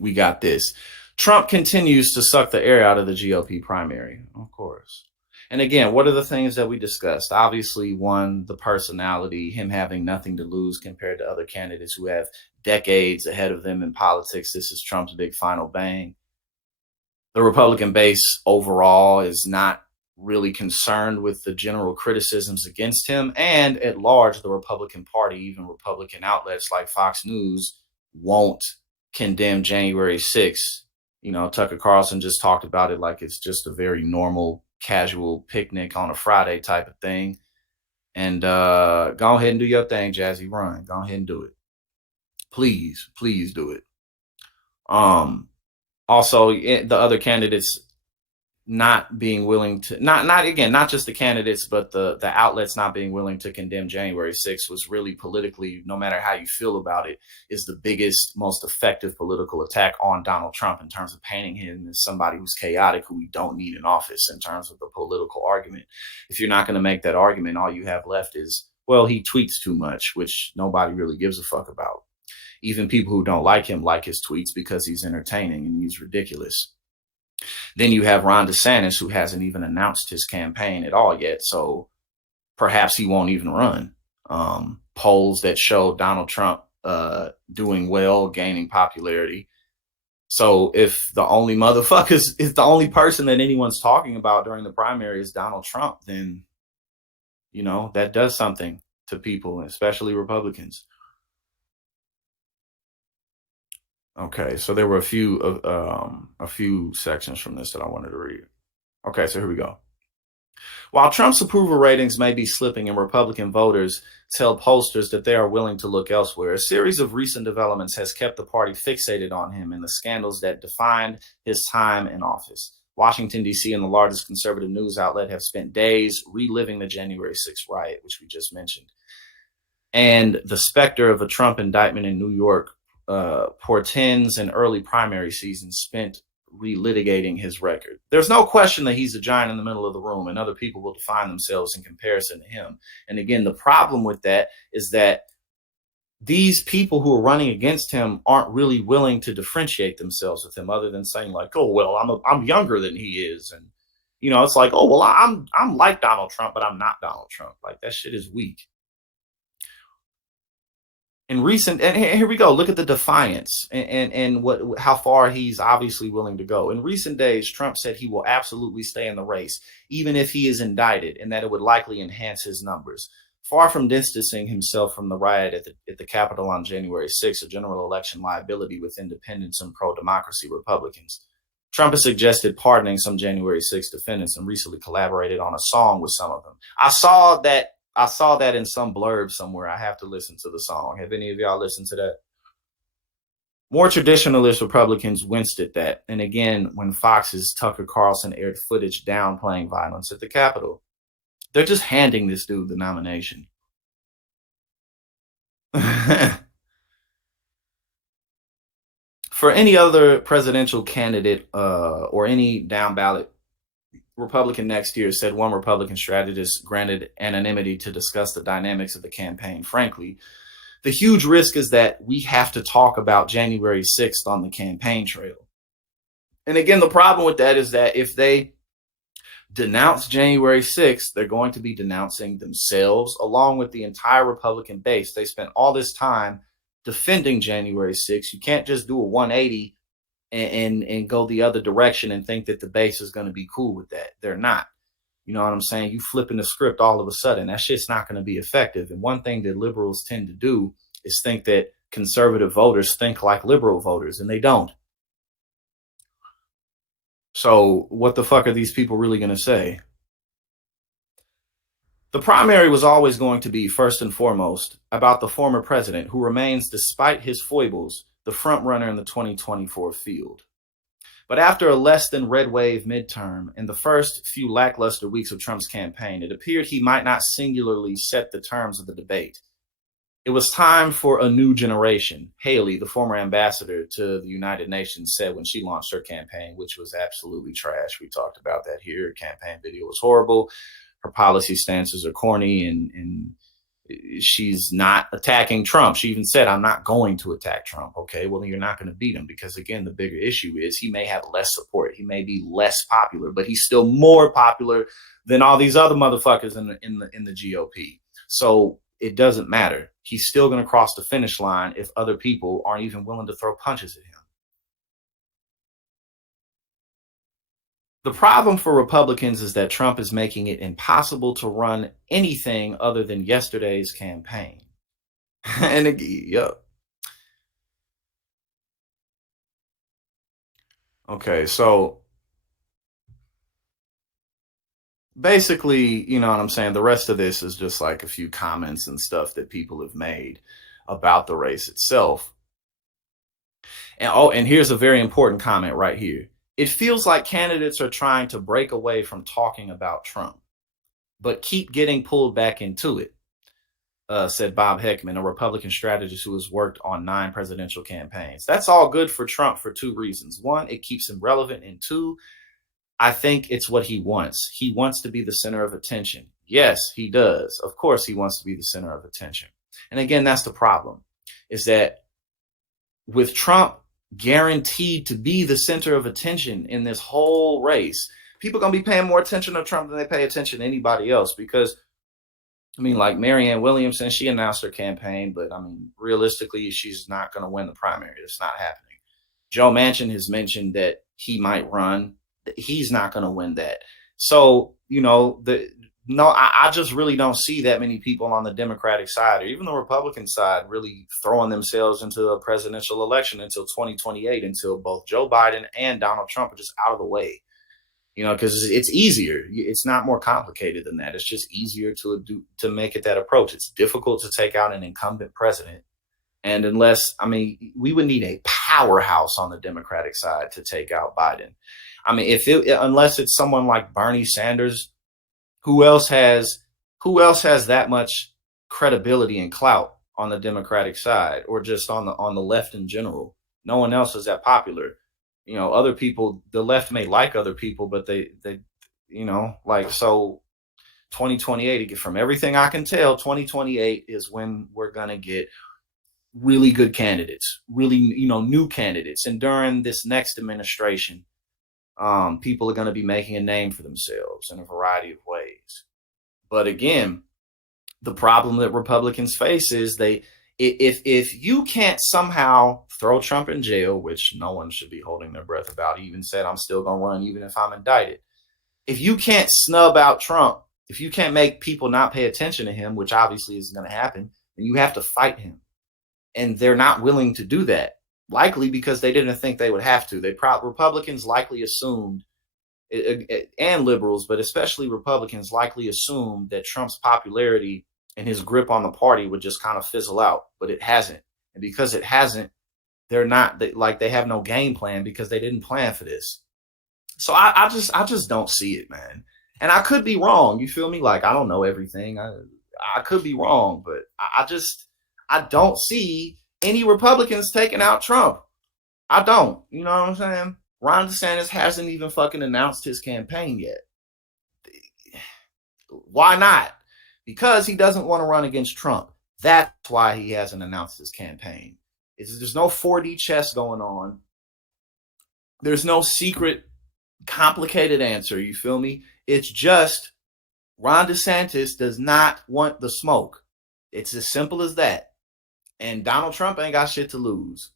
we got this. Trump continues to suck the air out of the GOP primary, of course. And again, what are the things that we discussed? Obviously, one, the personality, him having nothing to lose compared to other candidates who have decades ahead of them in politics. This is Trump's big final bang. The Republican base overall is not really concerned with the general criticisms against him. And at large, the Republican Party, even Republican outlets like Fox News, won't condemn January 6th. You know, Tucker Carlson just talked about it like it's just a very normal, casual picnic on a Friday type of thing. And go ahead and do your thing, Jazzy. Run. Go ahead and do it. Please do it. Also, the other candidates not being willing to, not just the candidates, but the outlets not being willing to condemn January 6th was really politically, no matter how you feel about it, is the biggest, most effective political attack on Donald Trump in terms of painting him as somebody who's chaotic, who we don't need in office in terms of the political argument. If you're not going to make that argument, all you have left is, well, he tweets too much, which nobody really gives a fuck about. Even people who don't like him like his tweets because he's entertaining and he's ridiculous. Then you have Ron DeSantis, who hasn't even announced his campaign at all yet. So perhaps he won't even run. Polls that show Donald Trump doing well, gaining popularity. So if the only if the only person that anyone's talking about during the primary is Donald Trump, then, you know, that does something to people, especially Republicans. Okay, so there were a few sections from this that I wanted to read. Okay, so here we go. While Trump's approval ratings may be slipping and Republican voters tell pollsters that they are willing to look elsewhere, a series of recent developments has kept the party fixated on him and the scandals that defined his time in office. Washington, D.C. and the largest conservative news outlet have spent days reliving the January 6th riot, which we just mentioned. And the specter of a Trump indictment in New York portends an early primary season spent relitigating his record. There's no question that he's a giant in the middle of the room and other people will define themselves in comparison to him. And again, the problem with that is that these people who are running against him aren't really willing to differentiate themselves with him, other than saying like, oh, well, I'm younger than he is. And, you know, it's like, oh, well, I'm like Donald Trump, but I'm not Donald Trump. Like, that shit is weak. And here we go. Look at the defiance and how far he's obviously willing to go. In recent days, Trump said he will absolutely stay in the race, even if he is indicted, and that it would likely enhance his numbers. Far from distancing himself from the riot at the Capitol on January 6th, a general election liability with independents and pro-democracy Republicans, Trump has suggested pardoning some January 6th defendants and recently collaborated on a song with some of them. I saw that in some blurb somewhere. I have to listen to the song. Have any of y'all listened to that? More traditionalist Republicans winced at that. And again, when Fox's Tucker Carlson aired footage downplaying violence at the Capitol, they're just handing this dude the nomination. For any other presidential candidate or any down ballot Republican next year, said one Republican strategist granted anonymity to discuss the dynamics of the campaign. Frankly, the huge risk is that we have to talk about January 6th on the campaign trail. And again, the problem with that is that if they denounce January 6th, they're going to be denouncing themselves along with the entire Republican base. They spent all this time defending January 6th. You can't just do a 180 and go the other direction and think that the base is going to be cool with that. They're not. You know what I'm saying? You flipping the script all of a sudden. That shit's not going to be effective. And one thing that liberals tend to do is think that conservative voters think like liberal voters, and they don't. So what the fuck are these people really going to say? The primary was always going to be, first and foremost, about the former president, who remains, despite his foibles, the front runner in the 2024 field. But after a less than red wave midterm and the first few lackluster weeks of Trump's campaign, it appeared he might not singularly set the terms of the debate. It was time for a new generation, Haley, the former ambassador to the United Nations, said when she launched her campaign, which was absolutely trash. We talked about that here. Her campaign video was horrible. Her policy stances are corny and she's not attacking Trump. She even said, I'm not going to attack Trump. Okay, well, then you're not going to beat him because, again, the bigger issue is he may have less support. He may be less popular, but he's still more popular than all these other motherfuckers in the GOP. So it doesn't matter. He's still going to cross the finish line if other people aren't even willing to throw punches at him. The problem for Republicans is that Trump is making it impossible to run anything other than yesterday's campaign. And again, yep. Okay, so basically, you know what I'm saying? The rest of this is just like a few comments and stuff that people have made about the race itself. And here's a very important comment right here. It feels like candidates are trying to break away from talking about Trump, but keep getting pulled back into it, said Bob Heckman, a Republican strategist who has worked on 9 presidential campaigns. That's all good for Trump for 2 reasons. 1, it keeps him relevant. And 2, I think it's what he wants. He wants to be the center of attention. Yes, he does. Of course, he wants to be the center of attention. And again, that's the problem, is that with Trump guaranteed to be the center of attention in this whole race, people are going to be paying more attention to Trump than they pay attention to anybody else. Because, I mean, like Marianne Williamson, she announced her campaign, but I mean, realistically, she's not going to win the primary. It's not happening. Joe Manchin has mentioned that he might run. He's not going to win that. So, you know, I just really don't see that many people on the Democratic side or even the Republican side really throwing themselves into a presidential election until 2028, until both Joe Biden and Donald Trump are just out of the way. You know, because it's easier. It's not more complicated than that. It's just easier to make it that approach. It's difficult to take out an incumbent president. And unless, I mean, we would need a powerhouse on the Democratic side to take out Biden. I mean, unless it's someone like Bernie Sanders, who else has that much credibility and clout on the Democratic side, or just on the left in general? No one else is that popular. You know, other people, the left may like other people, but they you know, like, so 2028, from everything I can tell, 2028 is when we're gonna get really good candidates, really, you know, new candidates. And during this next administration, people are going to be making a name for themselves in a variety of ways. But again, the problem that Republicans face is if you can't somehow throw Trump in jail, which no one should be holding their breath about, he even said, I'm still going to run even if I'm indicted. If you can't snub out Trump, if you can't make people not pay attention to him, which obviously isn't going to happen, then you have to fight him. And they're not willing to do that, likely because they didn't think they would have to. Republicans likely assumed, and liberals, but especially Republicans likely assumed that Trump's popularity and his grip on the party would just kind of fizzle out, but it hasn't. And because it hasn't, they have no game plan because they didn't plan for this. So I just don't see it, man. And I could be wrong. You feel me? Like, I don't know everything. I could be wrong, but I don't see any Republicans taking out Trump. I don't. You know what I'm saying? Ron DeSantis hasn't even fucking announced his campaign yet. Why not? Because he doesn't want to run against Trump. That's why he hasn't announced his campaign. There's no 4D chess going on. There's no secret, complicated answer. You feel me? It's just Ron DeSantis does not want the smoke. It's as simple as that. And Donald Trump ain't got shit to lose.